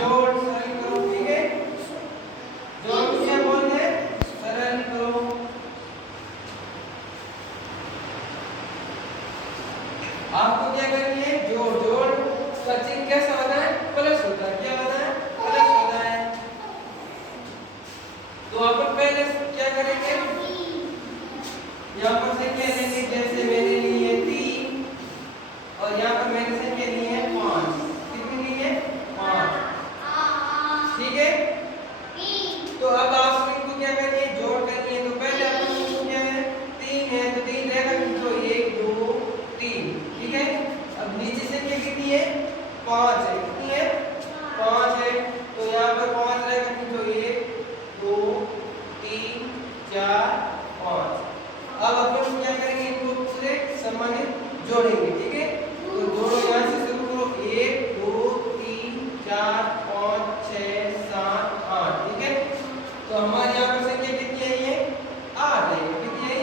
जोड़ सरल करो, ठीक है। जोड़ को क्या बोलते हैं? सरल करो। आपको क्या करनी है? जोड़। जोड़ का चिन्ह कैसा होता है? प्लस होता है। क्या होता है? प्लस होता है। तो अपन पहले क्या करेंगे? यहाँ पर संख्या लेंगे, जैसे मैंने ली है 3 और यहाँ पर मैंने संख्या ली है 5। कितनी ली है? 5, ठीक है। तो अब आप इनको क्या करिए? जोड़ करिए। तो पहले अपन इनको क्या है? 3 है तो 3 रहेगा, तो 1 2 3, ठीक है। अब नीचे संख्या कितनी है? 5 है। कितनी है? 5 है। तो यहाँ पर 5 रहेगा, तो 1 2 3 4 5। अब अपन क्या करेंगे? इनको पूरे सम्मानित जोड़ेंगे, ठीक है। तो जोड़ो, यहाँ से शुरू करो। 1 2 3 4 5 6 7 8, ठीक है। तो हमारे यहाँ पर संख्या कितनी आई है? 8 है। कितनी आई?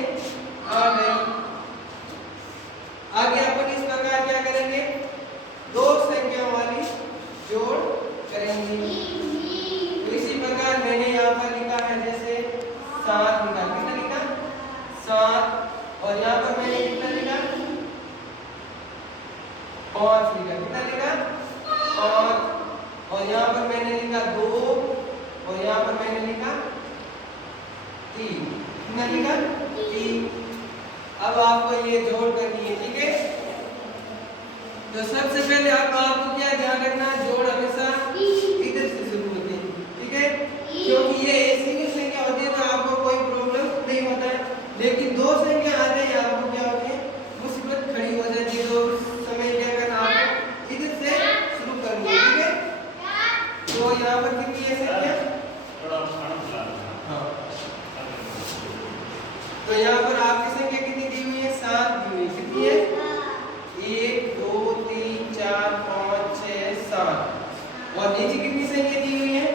8 है। आगे अपन इस प्रकार क्या करेंगे? दो संख्याओं वाली जोड़ करेंगे। तो इसी प्रकार मैंने यहाँ पर लिखा है, जैसे 7 लिखा। कितना लिखा? 7। और यहाँ पर मैंने कितना लिखा? 5 लिखा। कितना लिखा? 5। और यहाँ पर मैंने लिखा 2 और यहाँ पर मैंने लिखा 3। कितना लिखा? 3। अब आपको ये जोड़ करनी है, ठीक है। तो सबसे पहले आपको क्या ध्यान रखना है? जोड़ हमेशा इधर से शुरू होती है, ठीक है। क्योंकि ये ऐसी ही संख्या होती है तो आपको कोई प्रॉब्लम नहीं होता है। लेकिन दो संख्या आ रही है, आपको क्या होती है? मुसीबत खड़ी हो जाती है। तो उस समय क्या करना? आपको इधर से शुरू करनी है, ठीक है। तो यहाँ पर कितनी है संख्या? हाँ। तो यहाँ पर आपकी संख्या कितनी दी हुई है? 7 दी हुई है। कितनी है? 1 2 3 4 5 6 7। और नीचे कितनी संख्या दी हुई है?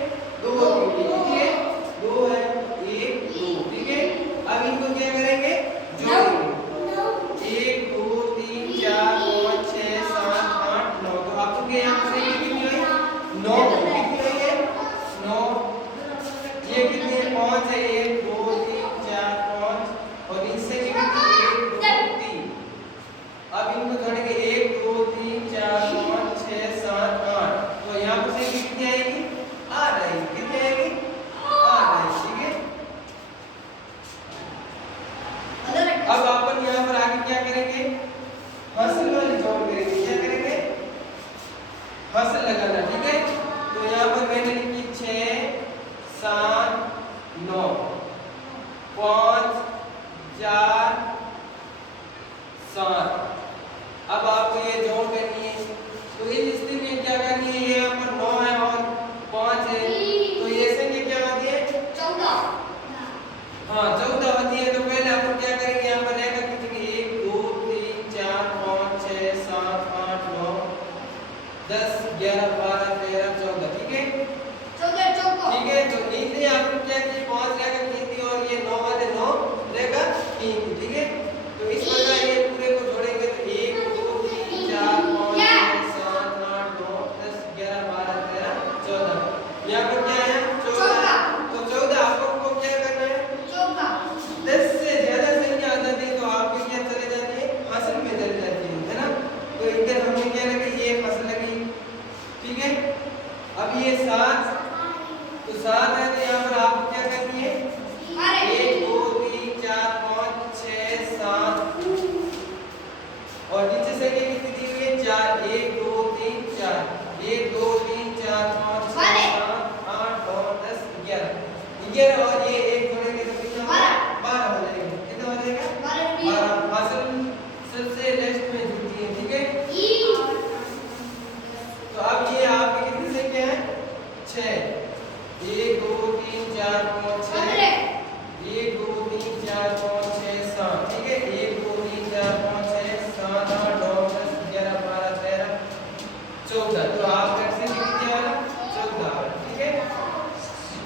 2 दी हुई है। कितनी है? 2 है। 1 2, ठीक है। अब इनको क्या करेंगे? जोड़ेंगे। 1 2 3 4 5 6 7 8 9। तो आपको क्या यहाँ पर संख्या कितनी हुई? 9। कितनी हुई है? 9। ये कितनी है? 5 है। 1 2 3 4 5। और इससे कितनी? 1 2 3। अब इनको जोड़ेंगे। 1 2 3 4 5 6 7 8। तो यहाँ पर संख्या कितनी आएगी? 8 आएगी। कितनी आएगी? 8 आएगी, ठीक है। अब अपन यहाँ पर आगे क्या करेंगे? फसल वाली जोड़ करेंगे। क्या करेंगे? फसल लगाना, ठीक है। तो यहाँ पर मैंने लिखी 6 7 9 5 4 7। अब आपको ये जोड़ करनी है। तो इस स्थिति में क्या करनी है? ये यहाँ पर 9 है और 5 है, तो ये संख्या क्या होती है? 14। हाँ, 14 होती है। तो पहले अपन क्या करेंगे? यहाँ पर रहेगा कितनी? 1 2 3 4 5 6 7 8 9 10 11 12 13 14, ठीक है। 14 चौको, ठीक है। तो नीचे आपको क्या किया? 5 रहेगा कीमती और ये 9 वाले 9 रहेगा कीमती, ठीक है। तो इस प्रकार ये पूरे को जोड़ेंगे तो 1 2 3 4 5 6 7 8 9 10 11 12 13 14। यहाँ पर क्या है? 14। तो 14 आपको क्या करना है? 10 से ज्यादा संख्या आ जाती है तो आपकी क्या चले जाती है? फसल में चली जाती है ना। तो इधर हमने क्या लगी? ये फसल लगी, ठीक है। अब ये 7, तो 7 है। तो यहाँ पर आपको क्या करनी है? 1 2 3 4 5 6 7। और नीचे से कितनी दी हुई है? 4। 1 2 3 4 1 2 3 4 5 6 7 8 9 10 11 और ये एक जोड़ेंगे तो कितना? 12 हो जाएगा। कितना हो जाएगा? 12। फसल सबसे लास्ट में जुड़ती है, ठीक है। तो अब ये आपकी कितनी संख्या है? 6। 1 2 3 4 5 6। 1 2 3 4 5